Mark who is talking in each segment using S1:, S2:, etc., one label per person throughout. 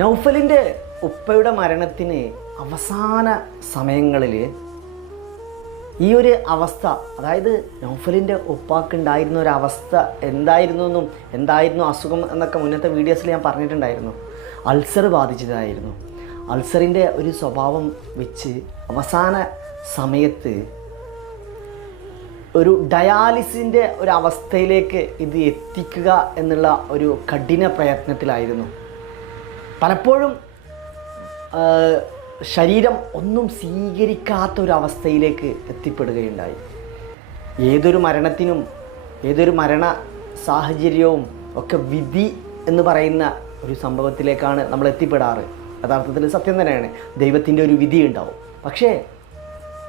S1: നൗഫലിന്റെ ഉപ്പയുടെ മരണത്തിന് അവസാന സമയങ്ങളിൽ ഈ ഒരു അവസ്ഥ അതായത് നൗഫലിന്റെ ഉപ്പാക്കുണ്ടായിരുന്ന ഒരു അവസ്ഥ എന്തായിരുന്നു എന്നും എന്തായിരുന്നു അസുഖം എന്നൊക്കെ മുന്നത്തെ വീഡിയോസിൽ ഞാൻ പറഞ്ഞിട്ടുണ്ടായിരുന്നു. അൾസർ ബാധിച്ചതായിരുന്നു. അൾസറിന്റെ ഒരു സ്വഭാവം വെച്ച് അവസാന സമയത്ത് ഒരു ഡയാലിസിന്റെ ഒരു അവസ്ഥയിലേക്ക് ഇത് എത്തിക്കുക എന്നുള്ള ഒരു കഠിന പ്രയത്നത്തിലായിരുന്നു. പലപ്പോഴും ശരീരം ഒന്നും സ്വീകരിക്കാത്ത ഒരു അവസ്ഥയിലേക്ക് എത്തിപ്പെടുകയുണ്ടായി. ഏതൊരു മരണത്തിനും ഏതൊരു മരണ സാഹചര്യവും ഒക്കെ വിധി എന്ന് പറയുന്ന ഒരു സംഭവത്തിലേക്കാണ് നമ്മൾ എത്തിപ്പെടാറ്. യഥാർത്ഥത്തിൽ സത്യം തന്നെയാണ്. ദൈവത്തിന്റെ ഒരു വിധി ഉണ്ടാവും. പക്ഷേ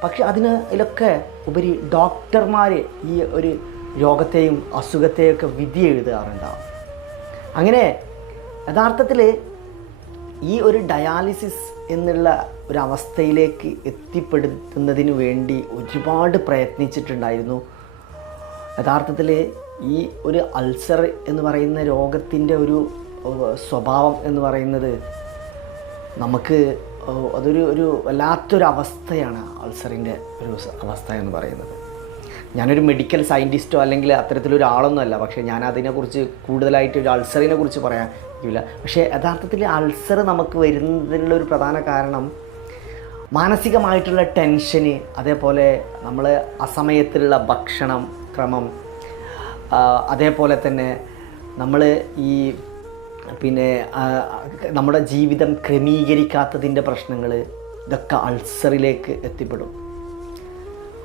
S1: പക്ഷെ അതിന് ഇതിലൊക്കെ ഉപരി ഡോക്ടർമാർ ഈ ഒരു രോഗത്തെയും അസുഖത്തെയൊക്കെ വിധി എഴുതാറുണ്ടാവും. അങ്ങനെ യഥാർത്ഥത്തിൽ ഈ ഒരു ഡയാലിസിസ് എന്നുള്ള ഒരു അവസ്ഥയിലേക്ക് എത്തിപ്പെടുത്തുന്നതിന് വേണ്ടി ഒരുപാട് പ്രയത്നിച്ചിട്ടുണ്ടായിരുന്നു. യഥാർത്ഥത്തിൽ ഈ ഒരു അൾസർ എന്ന് പറയുന്ന രോഗത്തിന്റെ ഒരു സ്വഭാവം എന്ന് പറയുന്നത് നമുക്ക് അതൊരു ഒരു വല്ലാത്തൊരു അവസ്ഥയാണ് അൾസറിന്റെ ഒരു അവസ്ഥ എന്ന് പറയുന്നത്. ഞാനൊരു മെഡിക്കൽ സയന്റിസ്റ്റോ അല്ലെങ്കിൽ അത്തരത്തിലൊരാളൊന്നും ആളൊന്നുമല്ല പക്ഷേ ഞാൻ അതിനെക്കുറിച്ച് കൂടുതലായിട്ട് ഒരു അൾസറിനെ കുറിച്ച് പറയാൻ ഇല്ല. പക്ഷേ യഥാർത്ഥത്തിൽ അൾസർ നമുക്ക് വരുന്നതിനുള്ള ഒരു പ്രധാന കാരണം മാനസികമായിട്ടുള്ള ടെൻഷന് അതേപോലെ നമ്മൾ അസമയത്തിലുള്ള ഭക്ഷണം ക്രമം അതേപോലെ തന്നെ നമ്മൾ ഈ പിന്നെ നമ്മുടെ ജീവിതം ക്രമീകരിക്കാത്തതിന്റെ പ്രശ്നങ്ങൾ ഇതൊക്കെ അൾസറിലേക്ക് എത്തിപ്പെടും.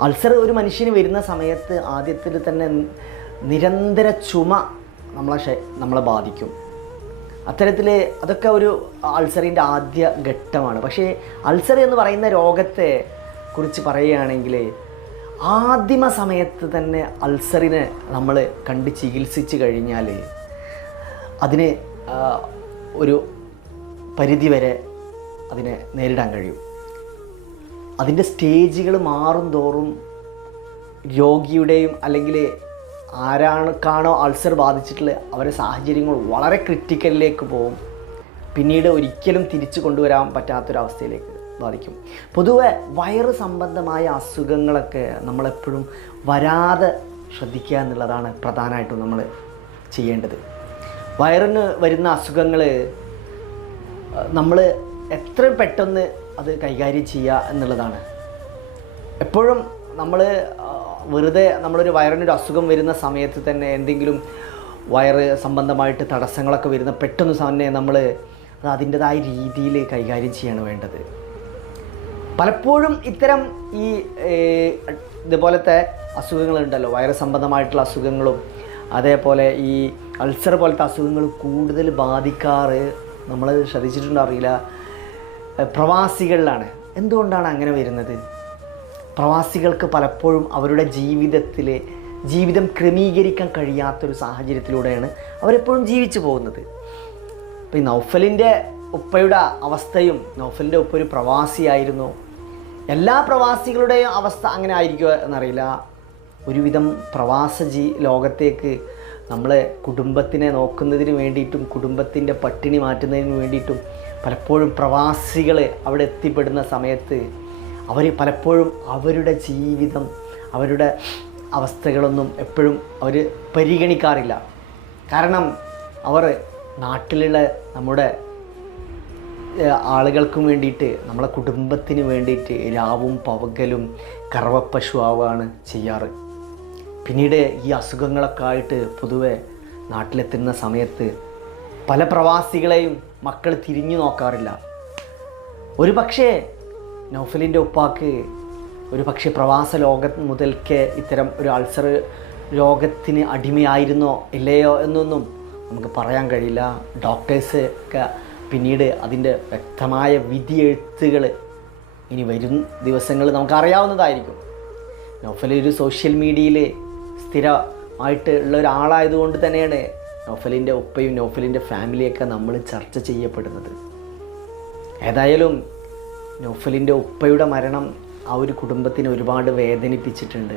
S1: അൾസർ ഒരു മനുഷ്യന് വരുന്ന സമയത്ത് ആദ്യത്തിൽ തന്നെ നിരന്തര ചുമ നമ്മളെ നമ്മളെ ബാധിക്കും. അത്തരത്തിൽ അതൊക്കെ ഒരു അൾസറിന്റെ ആദ്യ ഘട്ടമാണ്. പക്ഷേ അൾസർ എന്ന് പറയുന്ന രോഗത്തെ കുറിച്ച് പറയുകയാണെങ്കിൽ ആദിമ സമയത്ത് തന്നെ അൾസറിനെ നമ്മൾ കണ്ട് ചികിത്സിച്ച് കഴിഞ്ഞാൽ അതിന് ഒരു പരിധിവരെ അതിനെ നേരിടാൻ കഴിയും. അതിന്റെ സ്റ്റേജുകൾ മാറും തോറും രോഗിയുടെയും അല്ലെങ്കിൽ ആരാണ് കാണോ അൾസർ ബാധിച്ചിട്ടുള്ള അവരുടെ സാഹചര്യങ്ങൾ വളരെ ക്രിറ്റിക്കലിലേക്ക് പോകും. പിന്നീട് ഒരിക്കലും തിരിച്ചു കൊണ്ടുവരാൻ പറ്റാത്തൊരവസ്ഥയിലേക്ക് ബാധിക്കും. പൊതുവെ വയറ് സംബന്ധമായ അസുഖങ്ങളൊക്കെ നമ്മളെപ്പോഴും വരാതെ ശ്രദ്ധിക്കുക എന്നുള്ളതാണ് പ്രധാനമായിട്ടും നമ്മൾ ചെയ്യേണ്ടത്. വയറിന് വരുന്ന അസുഖങ്ങൾ നമ്മൾ എത്ര പെട്ടെന്ന് അത് കൈകാര്യം ചെയ്യുക എന്നുള്ളതാണ്. എപ്പോഴും നമ്മൾ വെറുതെ നമ്മളൊരു വയറിനൊരു അസുഖം വരുന്ന സമയത്ത് തന്നെ എന്തെങ്കിലും വയറ് സംബന്ധമായിട്ട് തടസ്സങ്ങളൊക്കെ വരുന്ന പെട്ടെന്ന് തന്നെ നമ്മൾ അത് അതിന്റെതായ രീതിയിൽ കൈകാര്യം ചെയ്യാണ് വേണ്ടത്. പലപ്പോഴും ഇത്തരം ഈ ഇതുപോലത്തെ അസുഖങ്ങളുണ്ടല്ലോ. വയറ് സംബന്ധമായിട്ടുള്ള അസുഖങ്ങളും അതേപോലെ ഈ അൾസർ പോലത്തെ അസുഖങ്ങൾ കൂടുതൽ ബാധിക്കാറ് നമ്മൾ ശ്രദ്ധിച്ചിട്ടുണ്ടോ അറിയില്ല. പ്രവാസികളിലാണ്. എന്തുകൊണ്ടാണ് അങ്ങനെ വരുന്നത്? പ്രവാസികൾക്ക് പലപ്പോഴും അവരുടെ ജീവിതത്തിൽ ജീവിതം ക്രമീകരിക്കാൻ കഴിയാത്തൊരു സാഹചര്യത്തിലൂടെയാണ് അവരെപ്പോഴും ജീവിച്ചു പോകുന്നത്. അപ്പോൾ ഈ നൗഫലിന്റെ ഉപ്പയുടെ അവസ്ഥയും നൗഫലിന്റെ ഉപ്പ ഒരു പ്രവാസിയായിരുന്നു. എല്ലാ പ്രവാസികളുടെയും അവസ്ഥ അങ്ങനെ ആയിരിക്കുക എന്നറിയില്ല. ഒരുവിധം പ്രവാസ ജീ ലോകത്തേക്ക് നമ്മളെ കുടുംബത്തിനെ നോക്കുന്നതിന് വേണ്ടിയിട്ടും കുടുംബത്തിന്റെ പട്ടിണി മാറ്റുന്നതിന് വേണ്ടിയിട്ടും പലപ്പോഴും പ്രവാസികൾ അവിടെ എത്തിപ്പെടുന്ന സമയത്ത് അവർ പലപ്പോഴും അവരുടെ ജീവിതം അവരുടെ അവസ്ഥകളൊന്നും എപ്പോഴും അവർ പരിഗണിക്കാറില്ല. കാരണം അവർ നാട്ടിലുള്ള നമ്മുടെ ആളുകൾക്കും വേണ്ടിയിട്ട് നമ്മളെ കുടുംബത്തിന് വേണ്ടിയിട്ട് രാവും പവകലും കറവപ്പശു ആവുകയാണ് ചെയ്യാറ്. പിന്നീട് ഈ അസുഖങ്ങളൊക്കെ ആയിട്ട് പൊതുവെ നാട്ടിലെത്തുന്ന സമയത്ത് പല പ്രവാസികളെയും മക്കൾ തിരിഞ്ഞു നോക്കാറില്ല. ഒരു പക്ഷേ നൗഫലിന്റെ ഉപ്പാക്ക് ഒരു പക്ഷേ പ്രവാസ ലോകം മുതൽക്കേ ഇത്തരം ഒരു അൾസർ രോഗത്തിന് അടിമയായിരുന്നോ ഇല്ലയോ എന്നൊന്നും നമുക്ക് പറയാൻ കഴിയില്ല. ഡോക്ടേഴ്സ് ഒക്കെ പിന്നീട് അതിന്റെ വ്യക്തമായ വിധിയെഴുത്തുകൾ ഇനി വരും ദിവസങ്ങൾ നമുക്കറിയാവുന്നതായിരിക്കും. നൗഫൽ ഒരു സോഷ്യൽ മീഡിയയിൽ സ്ഥിരമായിട്ട് ഉള്ള ഒരാളായതുകൊണ്ട് തന്നെയാണ് നൗഫലിന്റെ ഉപ്പയും നൗഫലിന്റെ ഫാമിലിയൊക്കെ നമ്മൾ ചർച്ച ചെയ്യപ്പെടുന്നത്. ഏതായാലും നൗഫലിന്റെ ഉപ്പയുടെ മരണം ആ ഒരു കുടുംബത്തിനെ ഒരുപാട് വേദനിപ്പിച്ചിട്ടുണ്ട്.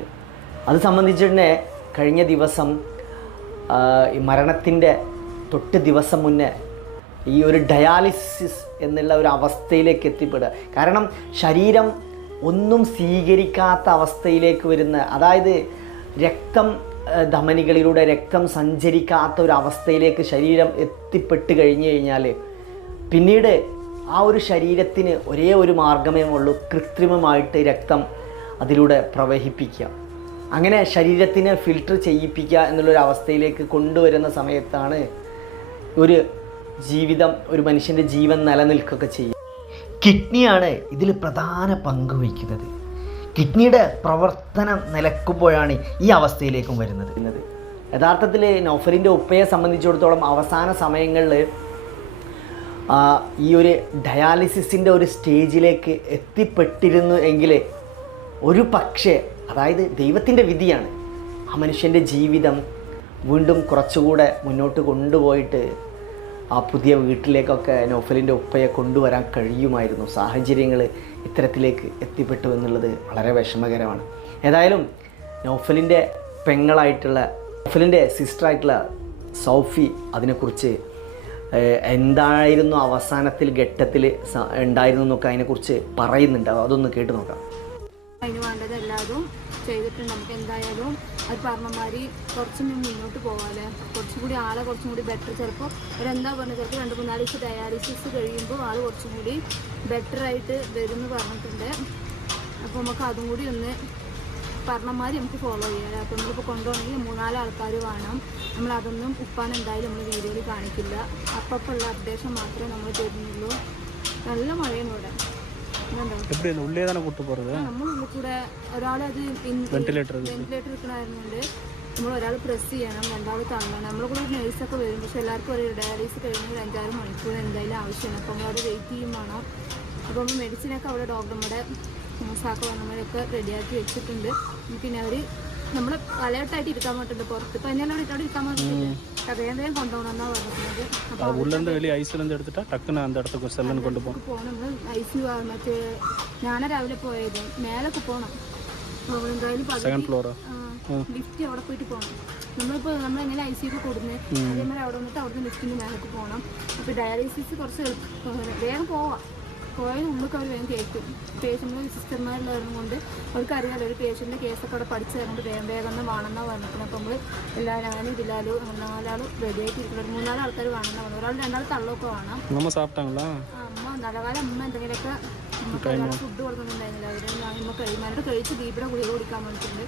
S1: അത് സംബന്ധിച്ച് തന്നെ കഴിഞ്ഞ ദിവസം ഈ മരണത്തിന്റെ തൊട്ട് ദിവസം മുന്നേ ഈ ഒരു ഡയാലിസിസ് എന്നുള്ള ഒരു അവസ്ഥയിലേക്ക് എത്തിപ്പെടുക. കാരണം ശരീരം ഒന്നും സ്വീകരിക്കാത്ത അവസ്ഥയിലേക്ക് വരുന്ന അതായത് രക്തം ധമനികളിലൂടെ രക്തം സഞ്ചരിക്കാത്ത ഒരു അവസ്ഥയിലേക്ക് ശരീരം എത്തിപ്പെട്ട് കഴിഞ്ഞു കഴിഞ്ഞാൽ പിന്നീട് ആ ഒരു ശരീരത്തിന് ഒരേ ഒരു മാർഗമേ ഉള്ളൂ കൃത്രിമമായിട്ട് രക്തം അതിലൂടെ പ്രവഹിപ്പിക്കുക. അങ്ങനെ ശരീരത്തിനെ ഫിൽട്ടർ ചെയ്യിപ്പിക്കുക എന്നുള്ളൊരു അവസ്ഥയിലേക്ക് കൊണ്ടുവരുന്ന സമയത്താണ് ഒരു ജീവിതം ഒരു മനുഷ്യന്റെ ജീവൻ നിലനിൽക്കുകയൊക്കെ ചെയ്യും കിഡ്നിയാണ് ഇതിൽ പ്രധാന പങ്ക് വഹിക്കുന്നത്. കിഡ്നിയുടെ പ്രവർത്തനം നിലക്കുമ്പോഴാണ് ഈ അവസ്ഥയിലേക്കും വരുന്നത്. യഥാർത്ഥത്തിൽ നൗഫലിന്റെ ഉപ്പയെ സംബന്ധിച്ചിടത്തോളം അവസാന സമയങ്ങളിൽ ഈ ഒരു ഡയാലിസിസിന്റെ ഒരു സ്റ്റേജിലേക്ക് എത്തിപ്പെട്ടിരുന്നു എങ്കിൽ ഒരു പക്ഷേ അതായത് ദൈവത്തിന്റെ വിധിയാണ് ആ മനുഷ്യന്റെ ജീവിതം വീണ്ടും കുറച്ചുകൂടെ മുന്നോട്ട് കൊണ്ടുപോയിട്ട് ആ പുതിയ വീട്ടിലേക്കൊക്കെ നോഫലിന്റെ ഉപ്പയെ കൊണ്ടുവരാൻ കഴിയുമായിരുന്നു. സാഹചര്യങ്ങൾ ഇത്തരത്തിലേക്ക് എത്തിപ്പെട്ടു എന്നുള്ളത് വളരെ വിഷമകരമാണ്. ഏതായാലും നോഫലിന്റെ പെങ്ങളായിട്ടുള്ള നോഫലിന്റെ സിസ്റ്ററായിട്ടുള്ള സോഫി അതിനെക്കുറിച്ച് എന്തായിരുന്നു അവസാനത്തിൽ ഘട്ടത്തിൽ ഉണ്ടായിരുന്നു എന്നൊക്കെ അതിനെക്കുറിച്ച് പറയുന്നുണ്ട് അതൊന്ന് കേട്ട് നോക്കാം.
S2: അതിന് വേണ്ടത് എല്ലാതും ചെയ്തിട്ടുണ്ട്. നമുക്ക് എന്തായാലും അത് പറഞ്ഞമാതിരി കുറച്ചും മുന്നോട്ട് പോകാല്ലേ കുറച്ചും കൂടി ആളെ കുറച്ചും കൂടി ബെറ്റർ ചിലപ്പോൾ അവരെന്താ പറഞ്ഞത്? ചിലപ്പോൾ രണ്ട് മൂന്നാൽ ദിവസം ഡയാലിസിസ് കഴിയുമ്പോൾ ആൾ കുറച്ചും കൂടി ബെറ്ററായിട്ട് വരും എന്ന് പറഞ്ഞിട്ടുണ്ട്. അപ്പോൾ നമുക്ക് അതും കൂടി ഒന്ന് പറഞ്ഞമാതിരി നമുക്ക് ഫോളോ ചെയ്യാം. അപ്പോൾ നമ്മളിപ്പോൾ കൊണ്ടുപോകണമെങ്കിൽ മൂന്നാൽ ആൾക്കാർ വേണം. നമ്മളതൊന്നും ഉപ്പാൻ എന്തായാലും നമ്മൾ വീഡിയോയിൽ കാണിക്കില്ല. അപ്പപ്പോഴുള്ള അപ്ഡേഷൻ മാത്രമേ നമ്മൾ തരുന്നുള്ളൂ. നല്ല മഴയാണ് ഇവിടെ. നമ്മളുള്ളിക്കൂടെ ഒരാളത്
S3: വെന്റിലേറ്റർ
S2: വെന്റിലേറ്റർ എടുക്കണമായിരുന്നുണ്ട് നമ്മൾ ഒരാൾ പ്രസ് ചെയ്യണം രണ്ടാൾ തള്ളണം. നമ്മളെ കൂടെ നേഴ്സൊക്കെ വരും. പക്ഷെ എല്ലാവർക്കും ഒരു ഡയറീസ് കഴിയുമ്പോൾ അഞ്ചാറ് മണിക്കൂർ എന്തായാലും ആവശ്യമാണ്. അപ്പോൾ നമ്മളവിടെ വെയിറ്റ് ചെയ്യും അപ്പം മെഡിസിനൊക്കെ അവിടെ ഡോക്ടർമാരുടെ സാക്ക വന്നവരൊക്കെ റെഡിയാക്കി വെച്ചിട്ടുണ്ട്. പിന്നെ അവർ നമ്മളെ വലയോട്ടായിട്ട് ഇരുത്താൻ പറ്റുന്നുണ്ട് പുറത്ത് ഇപ്പം ഞാൻ അവിടെ ഇട്ടോടെ ഇരിക്കാൻ പറ്റുന്നില്ല വേഗം വേഗം
S3: കൊണ്ടുപോകണമെന്നാ സെല്ലൻ കൊണ്ടുപോകും
S2: പോകണം. നമ്മൾ ഐസ് മറ്റേ ഞാനാ രാവിലെ പോയത്. മേലൊക്കെ നമ്മൾ എന്തായാലും
S3: സെക്കൻഡ്
S2: ലിഫ്റ്റ് അവിടെ പോയിട്ട് പോകണം. നമ്മളിപ്പോൾ നമ്മൾ എങ്ങനെ ഐ സിയൊക്കെ കൊടുക്കുന്നത്? അതേമാതിരി അവിടെ വന്നിട്ട് അവിടുന്ന് പോകണം. അപ്പോൾ ഡയാലിസിസ് കുറച്ച് വേഗം പോവാം. പോയാൽ നമുക്ക് അവർ വേഗം കേൾക്കും. പേഷ്യന്റ് സിസ്റ്റർമാരുള്ളവരും കൊണ്ട് അവർക്ക് അറിയാമല്ലോ ഒരു പേഷ്യന്റെ കേസൊക്കെ അവിടെ പഠിച്ചു തരുമ്പോൾ വേഗം വേഗം ഒന്ന് വേണമെന്നാണ് പറഞ്ഞിട്ടുണ്ട് അപ്പോൾ നമ്മൾ എല്ലാ ഞാനും ബിലാലും നാലാളും റെഡിയായിട്ട് ഇരിക്കുന്നത് മൂന്നാൽ ആൾക്കാർ വേണമെന്ന് പറഞ്ഞു ഒരാൾ രണ്ടാൾ തള്ളൊക്കെ വേണം അമ്മ നല്ലകാലം അമ്മ എന്തെങ്കിലുമൊക്കെ ഫുഡ് കൊടുക്കുന്നുണ്ടായിരുന്നില്ല. അവരും അമ്മ കഴിയുമാരോട് കഴിച്ച് ദീപിടെ ഗുളിക കുടിക്കാൻ വേണ്ടിയിട്ടുണ്ട്.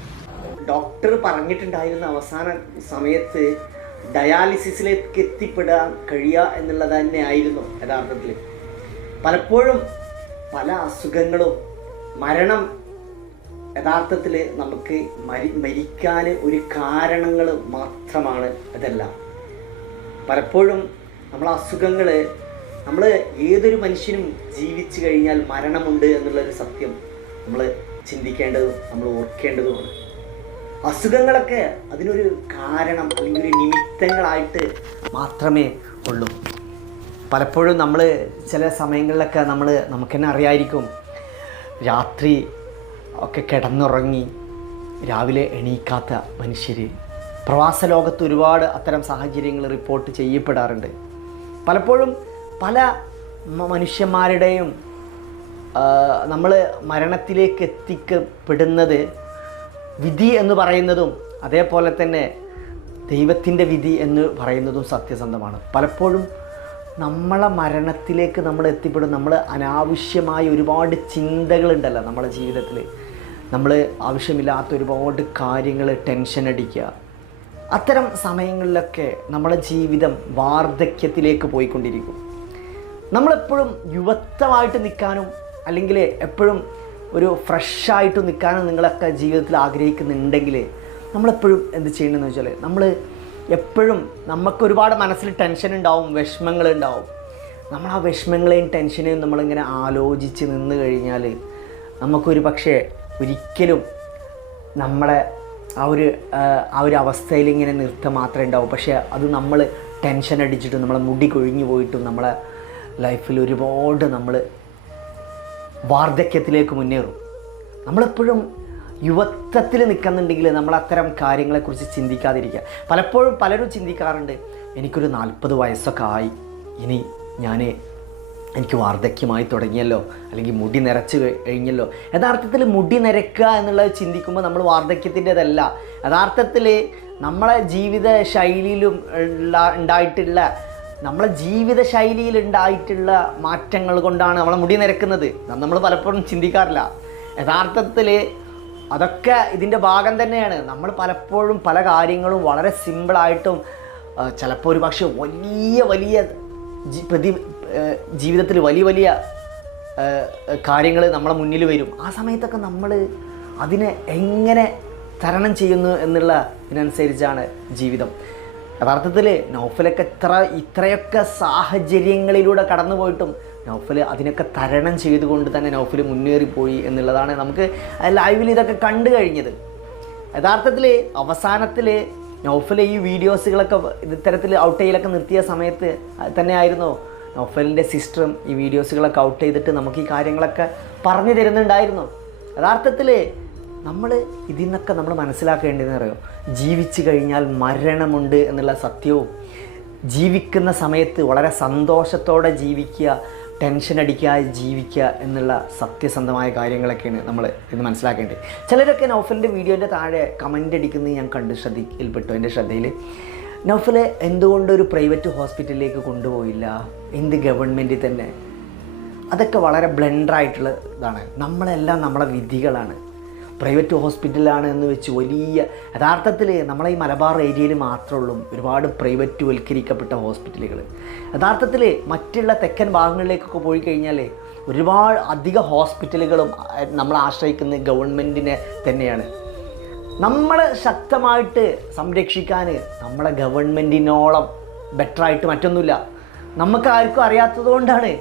S1: ഡോക്ടർ പറഞ്ഞിട്ടുണ്ടായിരുന്ന അവസാന സമയത്ത് ഡയാലിസിസിലേക്ക് എത്തിപ്പെടാൻ കഴിയുക എന്നുള്ളത് തന്നെ ആയിരുന്നു യഥാർത്ഥത്തിൽ പലപ്പോഴും പല അസുഖങ്ങളും മരണം യഥാർത്ഥത്തിൽ നമുക്ക് മരി മരിക്കാൻ ഒരു കാരണങ്ങൾ മാത്രമാണ് അതെല്ലാം. പലപ്പോഴും നമ്മൾ അസുഖങ്ങൾ നമ്മൾ ഏതൊരു മനുഷ്യനും ജീവിച്ചു കഴിഞ്ഞാൽ മരണമുണ്ട് എന്നുള്ളൊരു സത്യം നമ്മൾ ചിന്തിക്കേണ്ടതും നമ്മൾ ഓർക്കേണ്ടതുമാണ്. അസുഖങ്ങളൊക്കെ അതിനൊരു കാരണം അല്ലെങ്കിൽ ഒരു നിമിത്തങ്ങളായിട്ട് മാത്രമേ ഉള്ളൂ. പലപ്പോഴും നമ്മൾ ചില സമയങ്ങളിലൊക്കെ നമ്മൾ നമുക്ക് തന്നെ അറിയായിരിക്കും. രാത്രി ഒക്കെ കിടന്നുറങ്ങി രാവിലെ എണീക്കാത്ത മനുഷ്യർ പ്രവാസ ലോകത്ത് ഒരുപാട് അത്തരം സാഹചര്യങ്ങൾ റിപ്പോർട്ട് ചെയ്യപ്പെടാറുണ്ട്. പലപ്പോഴും പല മനുഷ്യന്മാരുടെയും നമ്മൾ മരണത്തിലേക്ക് എത്തിക്കപ്പെടുന്നത് വിധി എന്ന് പറയുന്നതും അതേപോലെ തന്നെ ദൈവത്തിന്റെ വിധി എന്ന് പറയുന്നതും സത്യസന്ധമാണ്. പലപ്പോഴും നമ്മളെ മരണത്തിലേക്ക് നമ്മൾ എത്തിപ്പെടും. നമ്മൾ അനാവശ്യമായ ഒരുപാട് ചിന്തകളുണ്ടല്ലോ നമ്മുടെ ജീവിതത്തിൽ നമ്മൾ ആവശ്യമില്ലാത്ത ഒരുപാട് കാര്യങ്ങൾ ടെൻഷൻ അടിക്കുക. അത്തരം സമയങ്ങളിലൊക്കെ നമ്മുടെ ജീവിതം വാർദ്ധക്യത്തിലേക്ക് പോയിക്കൊണ്ടിരിക്കും. നമ്മളെപ്പോഴും യുവത്വമായിട്ട് നിൽക്കാനും അല്ലെങ്കിൽ എപ്പോഴും ഒരു ഫ്രഷായിട്ട് നിൽക്കാനും നിങ്ങളൊക്കെ ജീവിതത്തിൽ ആഗ്രഹിക്കുന്നുണ്ടെങ്കിൽ നമ്മളെപ്പോഴും എന്ത് ചെയ്യണമെന്ന് വെച്ചാൽ നമ്മൾ എപ്പോഴും നമുക്ക് ഒരുപാട് മനസ്സിൽ ടെൻഷൻ ഉണ്ടാവും വിഷമങ്ങൾ ഉണ്ടാവും. നമ്മൾ ആ വിഷമങ്ങളെയും ടെൻഷനെയും നമ്മളിങ്ങനെ ആലോചിച്ച് നിന്ന് കഴിഞ്ഞാൽ നമുക്കൊരു പക്ഷേ ഒരിക്കലും നമ്മളെ ആ ഒരു ആ, ഒരു അവസ്ഥയിൽ ഇങ്ങനെ നിർത്തുക മാത്രമേ ഉണ്ടാവും. പക്ഷേ അത് നമ്മൾ ടെൻഷൻ അടിച്ചിട്ടും നമ്മളെ മുടി കൊഴിഞ്ഞു പോയിട്ടും നമ്മളെ ലൈഫിൽ ഒരുപാട് നമ്മൾ വാർദ്ധക്യത്തിലേക്ക് മുന്നേറും. നമ്മളെപ്പോഴും യുവത്വത്തിൽ നിൽക്കുന്നുണ്ടെങ്കിൽ നമ്മൾ അത്തരം കാര്യങ്ങളെക്കുറിച്ച് ചിന്തിക്കാതിരിക്കുക. പലപ്പോഴും പലരും ചിന്തിക്കാറുണ്ട് എനിക്കൊരു നാൽപ്പത് വയസ്സൊക്കെ ആയി. ഇനി ഞാൻ എനിക്ക് വാർദ്ധക്യമായി തുടങ്ങിയല്ലോ അല്ലെങ്കിൽ മുടി നിറച്ച് കഴിഞ്ഞല്ലോ. യഥാർത്ഥത്തിൽ മുടി നിരക്കുക എന്നുള്ളത് ചിന്തിക്കുമ്പോൾ നമ്മൾ വാർദ്ധക്യത്തിന്റെതല്ല. യഥാർത്ഥത്തിൽ നമ്മളെ ജീവിത ശൈലിയിലും ഉണ്ടായിട്ടുള്ള നമ്മളെ ജീവിത ശൈലിയിൽ ഉണ്ടായിട്ടുള്ള മാറ്റങ്ങൾ കൊണ്ടാണ് നമ്മളെ മുടി നിരക്കുന്നത്. നമ്മൾ പലപ്പോഴും ചിന്തിക്കാറില്ല. യഥാർത്ഥത്തിൽ അതൊക്കെ ഇതിന്റെ ഭാഗം തന്നെയാണ്. നമ്മൾ പലപ്പോഴും പല കാര്യങ്ങളും വളരെ സിമ്പിളായിട്ടും ചിലപ്പോൾ ഒരു പക്ഷേ വലിയ വലിയ പ്രതി ജീവിതത്തിൽ വലിയ വലിയ കാര്യങ്ങൾ നമ്മളെ മുന്നിൽ വരും. ആ സമയത്തൊക്കെ നമ്മൾ അതിനെ എങ്ങനെ തരണം ചെയ്യുന്നു എന്നുള്ള ഇതിനനുസരിച്ചാണ് ജീവിതം. യഥാർത്ഥത്തിൽ നോഫലൊക്കെ എത്ര ഇത്രയൊക്കെ സാഹചര്യങ്ങളിലൂടെ കടന്നു പോയിട്ടും നൗഫൽ അതിനൊക്കെ തരണം ചെയ്തുകൊണ്ട് തന്നെ നൗഫൽ മുന്നേറിപ്പോയി എന്നുള്ളതാണ് നമുക്ക് ലൈവിൽ ഇതൊക്കെ കണ്ടു കഴിഞ്ഞത്. യഥാർത്ഥത്തിൽ അവസാനത്തിൽ നൗഫൽ ഈ വീഡിയോസുകളൊക്കെ ഇത്തരത്തിൽ ഔട്ട് ചെയ്യലൊക്കെ നിർത്തിയ സമയത്ത് തന്നെയായിരുന്നു. നൗഫലിന്റെ സിസ്റ്ററും ഈ വീഡിയോസുകളൊക്കെ ഔട്ട് ചെയ്തിട്ട് നമുക്ക് ഈ കാര്യങ്ങളൊക്കെ പറഞ്ഞു തരുന്നുണ്ടായിരുന്നു. യഥാർത്ഥത്തിൽ നമ്മൾ ഇതിൽ നിന്നൊക്കെ നമ്മൾ മനസ്സിലാക്കേണ്ടതെന്ന് അറിയോ ജീവിച്ചു കഴിഞ്ഞാൽ മരണമുണ്ട് എന്നുള്ള സത്യവും. ജീവിക്കുന്ന സമയത്ത് വളരെ സന്തോഷത്തോടെ ജീവിക്കുക ടെൻഷൻ അടിക്കാതെ ജീവിക്കുക എന്നുള്ള സത്യസന്ധമായ കാര്യങ്ങളൊക്കെയാണ് നമ്മൾ ഇന്ന് മനസ്സിലാക്കേണ്ടത്. ചിലരൊക്കെ നൗഫലിന്റെ വീഡിയോന്റെ താഴെ കമന്റ് അടിക്കുന്നത് ഞാൻ കണ്ട് ശ്രദ്ധയിൽപ്പെട്ടു എന്റെ ശ്രദ്ധയിൽ. നൗഫലെ എന്തുകൊണ്ട് ഒരു പ്രൈവറ്റ് ഹോസ്പിറ്റലിലേക്ക് കൊണ്ടുപോയില്ല? എന്ത് ഗവൺമെന്റിൽ തന്നെ? അതൊക്കെ വളരെ ബ്ലെൻഡറായിട്ടുള്ള ഇതാണ്. നമ്മളെല്ലാം നമ്മളെ വിധികളാണ്. പ്രൈവറ്റ് ഹോസ്പിറ്റലാണ് എന്ന് വെച്ച് വലിയ യഥാർത്ഥത്തിൽ നമ്മളെ ഈ മലബാർ ഏരിയയിൽ മാത്രമേ ഉള്ളൂ ഒരുപാട് പ്രൈവറ്റ് വൽക്കരിക്കപ്പെട്ട ഹോസ്പിറ്റലുകൾ യഥാർത്ഥത്തിൽ മറ്റുള്ള തെക്കൻ ഭാഗങ്ങളിലേക്കൊക്കെ പോയി കഴിഞ്ഞാൽ ഒരുപാട് അധിക ഹോസ്പിറ്റലുകളും നമ്മൾ ആശ്രയിക്കുന്ന ഗവൺമെന്റിനെ തന്നെയാണ്. നമ്മളെ ശക്തമായിട്ട് സംരക്ഷിക്കാൻ നമ്മളെ ഗവൺമെന്റിനോളം ബെറ്ററായിട്ട് മറ്റൊന്നുമില്ല. നമുക്ക് ആർക്കും അറിയാത്തത് കൊണ്ടാണ്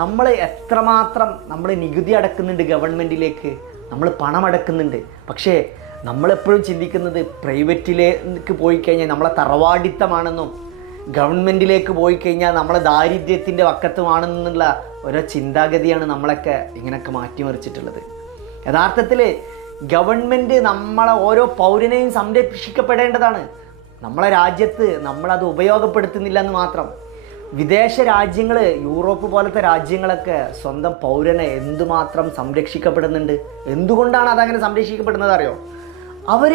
S1: നമ്മൾ എത്രമാത്രം നമ്മൾ നികുതി അടക്കുന്നുണ്ട് ഗവൺമെന്റിലേക്ക് നമ്മൾ പണമടക്കുന്നുണ്ട്. പക്ഷേ നമ്മളെപ്പോഴും ചിന്തിക്കുന്നത് പ്രൈവറ്റിലേക്ക് പോയി കഴിഞ്ഞാൽ നമ്മളെ തറവാടിത്തമാണെന്നും ഗവൺമെന്റിലേക്ക് പോയി കഴിഞ്ഞാൽ നമ്മളെ ദാരിദ്ര്യത്തിന്റെ വക്കത്തുമാണെന്നുള്ള ഓരോ ചിന്താഗതിയാണ് നമ്മളൊക്കെ ഇങ്ങനെയൊക്കെ മാറ്റിമറിച്ചിട്ടുള്ളത്. യഥാർത്ഥത്തിൽ ഗവൺമെന്റ് നമ്മളെ ഓരോ പൗരനെയും സംരക്ഷിക്കപ്പെടേണ്ടതാണ്. നമ്മളെ രാജ്യത്ത് നമ്മളത് ഉപയോഗപ്പെടുത്തുന്നില്ല എന്ന് മാത്രം. വിദേശ രാജ്യങ്ങൾ യൂറോപ്പ് പോലത്തെ രാജ്യങ്ങളൊക്കെ സ്വന്തം പൗരനെ എന്തുമാത്രം സംരക്ഷിക്കപ്പെടുന്നുണ്ട്? എന്തുകൊണ്ടാണ് അതങ്ങനെ സംരക്ഷിക്കപ്പെടുന്നത് അറിയോ? അവർ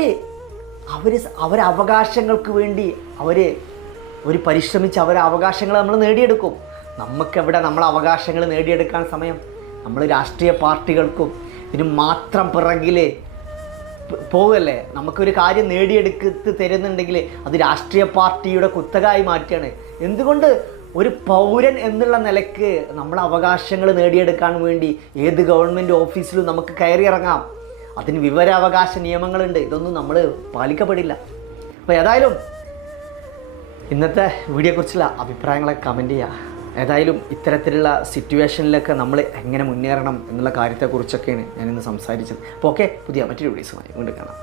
S1: അവർ അവരെ അവകാശങ്ങൾക്ക് വേണ്ടി അവർ ഒരു പരിശ്രമിച്ച് അവരെ അവകാശങ്ങൾ നമ്മൾ നേടിയെടുക്കും. നമുക്കെവിടെ നമ്മളെ അവകാശങ്ങൾ നേടിയെടുക്കാൻ സമയം? നമ്മൾ രാഷ്ട്രീയ പാർട്ടികൾക്കും ഇതിന് മാത്രം പിറകിൽ പോവല്ലേ? നമുക്കൊരു കാര്യം നേടിയെടുത്ത് തരുന്നുണ്ടെങ്കിൽ അത് രാഷ്ട്രീയ പാർട്ടിയുടെ കുത്തകായി മാറ്റുകയാണ്. എന്തുകൊണ്ട് ഒരു പൗരൻ എന്നുള്ള നിലയ്ക്ക് നമ്മളെ അവകാശങ്ങൾ നേടിയെടുക്കാൻ വേണ്ടി ഏത് ഗവൺമെന്റ് ഓഫീസിലും നമുക്ക് കയറി ഇറങ്ങാം. അതിന് വിവരാവകാശ നിയമങ്ങളുണ്ട്. ഇതൊന്നും നമ്മൾ പാലിക്കപ്പെടില്ല. അപ്പോൾ ഏതായാലും ഇന്നത്തെ വീഡിയോയെക്കുറിച്ചുള്ള അഭിപ്രായങ്ങളെ കമന്റ് ചെയ്യുക ഏതായാലും ഇത്തരത്തിലുള്ള സിറ്റുവേഷനിലൊക്കെ നമ്മൾ എങ്ങനെ മുന്നേറണം എന്നുള്ള കാര്യത്തെക്കുറിച്ചൊക്കെയാണ് ഞാനിന്ന് സംസാരിച്ചത്. അപ്പോൾ ഓക്കെ പുതിയ മറ്റൊരു വീഡിയോസുമായി വീണ്ടും കാണാം.